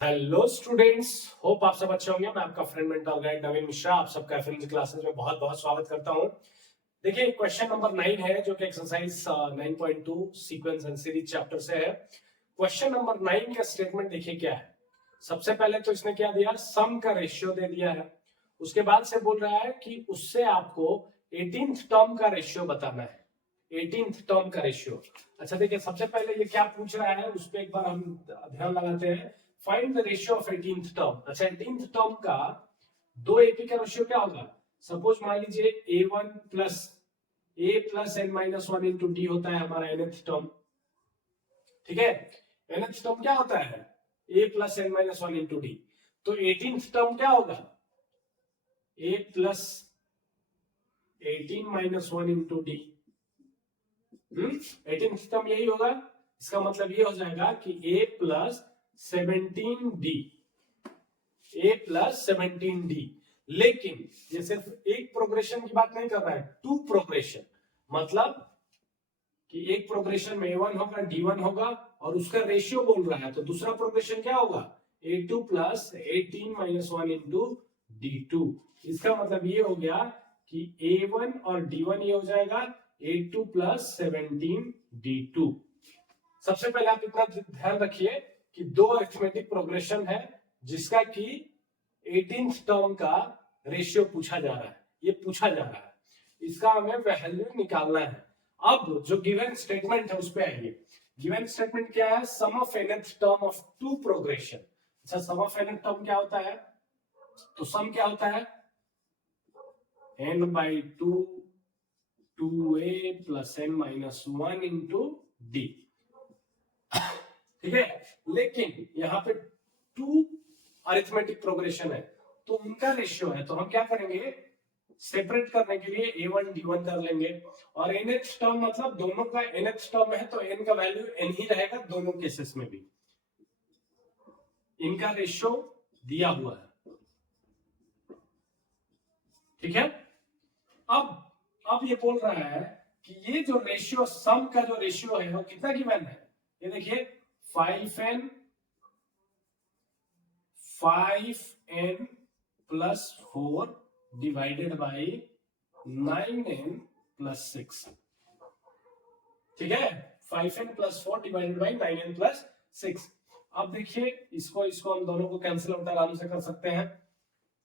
Hello students, hope आप सब अच्छे होंगे। मैं आपका फ्रेंड मेंटर गाइड नवीन मिश्रा आप सबका एफएमजी क्लासेस में बहुत बहुत स्वागत करता हूं। देखिए, क्वेश्चन नंबर 9 है जो कि exercise 9.2 sequence and series chapter से है। क्वेश्चन नंबर 9 का स्टेटमेंट देखिए क्या है। सबसे पहले तो इसने क्या दिया, सम का रेशियो दे दिया है। उसके बाद से बोल रहा है कि उससे आपको 18th टर्म का रेशियो बताना है। 18th टर्म का रेशियो। अच्छा देखिए, सबसे पहले ये क्या पूछ रहा है उस पर एक बार हम ध्यान लगाते हैं। Find the ratio of 18th term. अच्छा, 18th टर्म का दो एपी का रेशियो क्या होगा। सपोज मान लीजिए a1 plus n minus one into D होता है हमारा nth टर्म। ठीक है, nth टर्म क्या होता है, a plus n minus one into D. तो 18th टर्म क्या होगा, a plus 18 minus one into D. 18th term यही होगा। इसका मतलब ये हो जाएगा कि a plus 17d, a plus 17d। लेकिन ये सिर्फ एक प्रोग्रेशन की बात नहीं कर रहा है, टू प्रोग्रेशन। मतलब कि एक प्रोग्रेशन में a1 होगा, d1 होगा और उसका रेशियो बोल रहा है, तो दूसरा प्रोग्रेशन क्या होगा, a2 plus 18 minus one into d2। इसका मतलब ये हो गया कि a1 और d1 ये हो जाएगा a2 प्लस 17 d2। सबसे पहले आप इतना ध्यान रखिए कि दो अरिथमेटिक प्रोग्रेशन है जिसका कि 18th टर्म का रेशियो पूछा जा रहा है। ये पूछा जा रहा है, इसका हमें वैल्यू निकालना है। अब जो गिवन स्टेटमेंट है उस पे आइए। गिवन स्टेटमेंट क्या है, sum of nth term of two progression. अच्छा, सम ऑफ nth टर्म क्या होता है, तो सम क्या होता है, n by two A plus n minus one into D. ठीक है, लेकिन यहाँ पे टू अरिथमेटिक प्रोग्रेशन है तो उनका रेशियो है, तो हम क्या करेंगे, सेपरेट करने के लिए a1 d1 कर लेंगे। और nth टर्म मतलब दोनों का nth टर्म है तो n का वैल्यू n ही रहेगा दोनों केसेस में भी। इनका रेशियो दिया हुआ है। ठीक है, अब ये बोल रहा है कि ये जो रेशियो, सम का जो रेशियो है वो कितना गिवन है, ये देखिए 5n plus 4 divided by 9n plus 6। ठीक है, 5n plus 4 divided by 9n plus 6। अब देखिए इसको हम दोनों को कैंसिल आउट आराम से कर सकते हैं।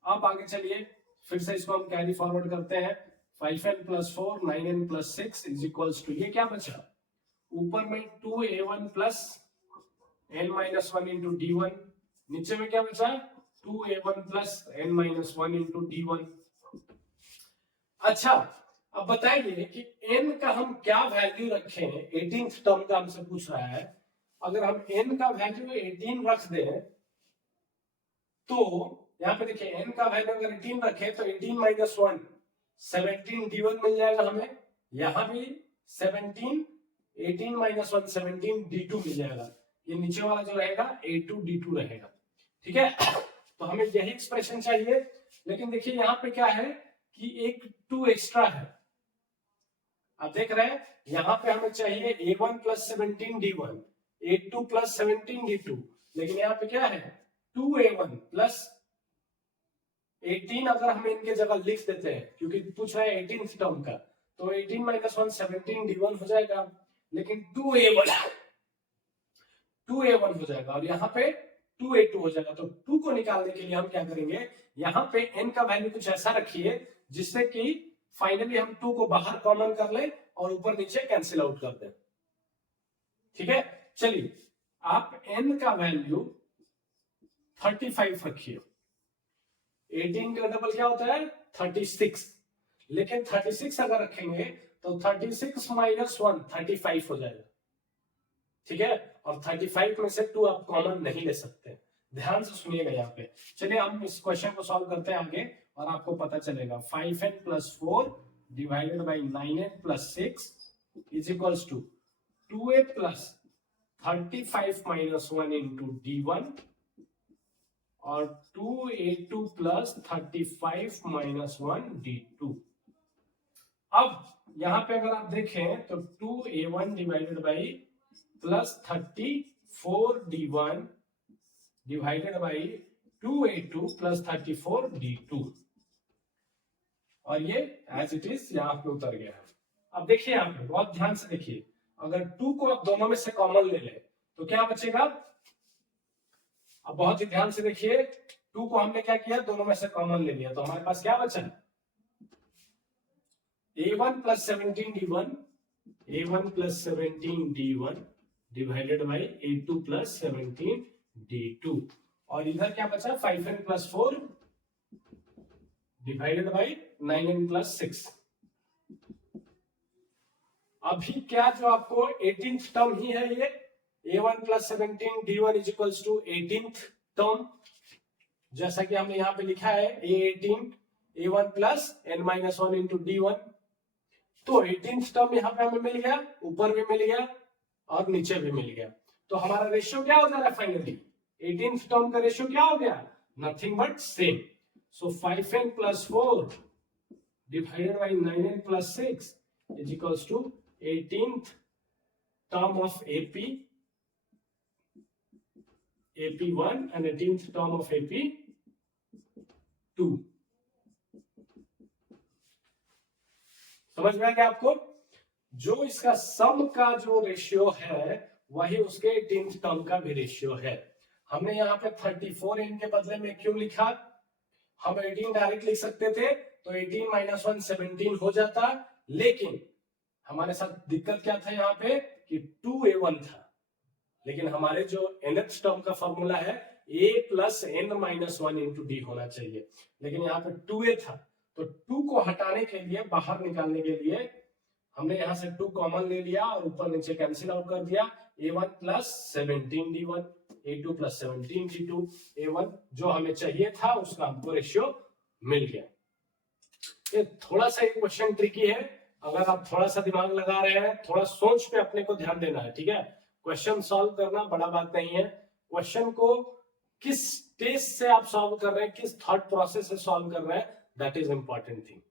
अब आगे चलिए, फिर से इसको हम कैरी फॉरवर्ड करते हैं। 5n plus 4 9n plus 6 is equals to, ये क्या बचा, ऊपर में 2a1 plus n minus one into d one, नीचे में क्या बचा 2a1 plus n minus one into d one. अच्छा, अब बताइए कि n का हम क्या वैल्यू रखें, 18th टर्म का हमसे पूछ रहा है। अगर हम n का वैल्यू 18 रख दें तो यहाँ पे देखिए n का वैल्यू अगर 18 रखे तो 18 माइनस वन 17 d1 मिल जाएगा हमें। यहां भी 17 18 माइनस वन 17 d2 मिल जाएगा। ये नीचे वाला जो रहेगा a2 d2 रहेगा। ठीक है, तो हमें यही एक्सप्रेशन चाहिए। लेकिन देखिए यहाँ पे क्या है कि एक 2 एक्स्ट्रा है। आप देख रहे हैं यहाँ पे हमें चाहिए a1 plus 17 d1, a2 plus 17 d2, लेकिन यहाँ पे क्या है 2a1 प्लस 18। अगर हम इनके जगह लिख देते हैं क्योंकि पूछ रहा है 18th टर्म का, तो 18 माइनस वन 17 d1 हो जाएगा, लेकिन 2a1 हो जाएगा और यहाँ पे 2a2 हो जाएगा। तो 2 को निकालने के लिए हम क्या करेंगे, यहाँ पे n का वैल्यू कुछ ऐसा रखिए जिससे कि फाइनली हम 2 को बाहर कॉमन कर ले और ऊपर नीचे कैंसिल आउट कर दें। ठीक है, चलिए आप n का वैल्यू 35 रखिए। 18 का डबल क्या होता है 36, लेकिन 36 अगर रखेंगे तो 36 माइनस वन 35 हो जाएगा। ठीक है, और 35 में से 2 आप कॉमन नहीं ले सकते। ध्यान से सुनिएगा यहाँ पे। चलिए हम इस क्वेश्चन को सॉल्व करते हैं आगे और आपको पता चलेगा। 5n plus 4 divided by 9n plus 6 is equals to 2a plus 35 minus one into d1 और 2a2 plus 35 minus one d2। अब यहां पे अगर आप देखें तो 2a1 divided by plus 34d1 divided by 2a2 plus 34d2, और ये एज इट इज यहाँ पे उतर गया है। अब देखिए यहाँ पे बहुत ध्यान से देखिए, अगर 2 को आप दोनों में से कॉमन ले लें तो क्या बचेगा? अब बहुत ही ध्यान से देखिए, 2 को हमने क्या किया, दोनों में से कॉमन ले लिया, तो हमारे पास क्या बचा? a1 plus 17d1, a1 plus 17d1 divided by a2 plus 17d2, और इधर क्या बचा? 5n plus 4 divided by 9n plus 6। अभी क्या जो आपको 18th टर्म ही है ये, a1 plus 17d1 is equals to 18th term, जैसा कि हमने यहाँ पे लिखा है a18 a1 plus n minus 1 into d1। तो 18th टर्म यहाँ पे हमें मिल गया, ऊपर भी मिल गया और नीचे भी मिल गया। तो हमारा रेशियो क्या हो जा रहा है फाइनली? 18th टर्म का रेशियो क्या हो गया? Nothing but same. So 5n plus 4 divided by 9n plus 6 is equals to 18th term of AP1 and 18th term of AP2। समझ में आ गया आपको? जो इसका सम का जो रेशियो है वही उसके 18th टर्म का भी रेशियो है। हमने यहाँ पे 34n के बदले में क्यों लिखा? हम 18 डायरेक्ट लिख सकते थे तो 18 माइनस 1 17 हो जाता, लेकिन हमारे साथ दिक्कत क्या था यहाँ पे कि 2a1 था, लेकिन हमारे जो nth टर्म का फॉर्मूला है a plus n minus 1 into D होना चाहिए, लेकिन यहाँ पे 2a था, तो 2 को हटाने के लिए, बाहर निकालने के लिए हमने यहाँ से 2 कॉमन ले लिया और ऊपर नीचे कैंसिल आउट कर दिया। a1 plus 17d1, a2 plus 17d2, a1 जो हमें चाहिए था उसका हमको रेशियो मिल गया। ये थोड़ा सा एक क्वेश्चन ट्रिकी है, अगर आप थोड़ा सा दिमाग लगा रहे हैं, थोड़ा सोच पे अपने को ध्यान देना है, ठीक है? क्वेश्चन सॉल्व करना बड़ा बात नहीं है, क्वेश्चन को किस स्टेज से आप सॉल्व कर रहे हैं, किस थॉट प्रोसेस से सॉल्व कर रहे हैं, दैट इज इंपॉर्टेंट थिंग।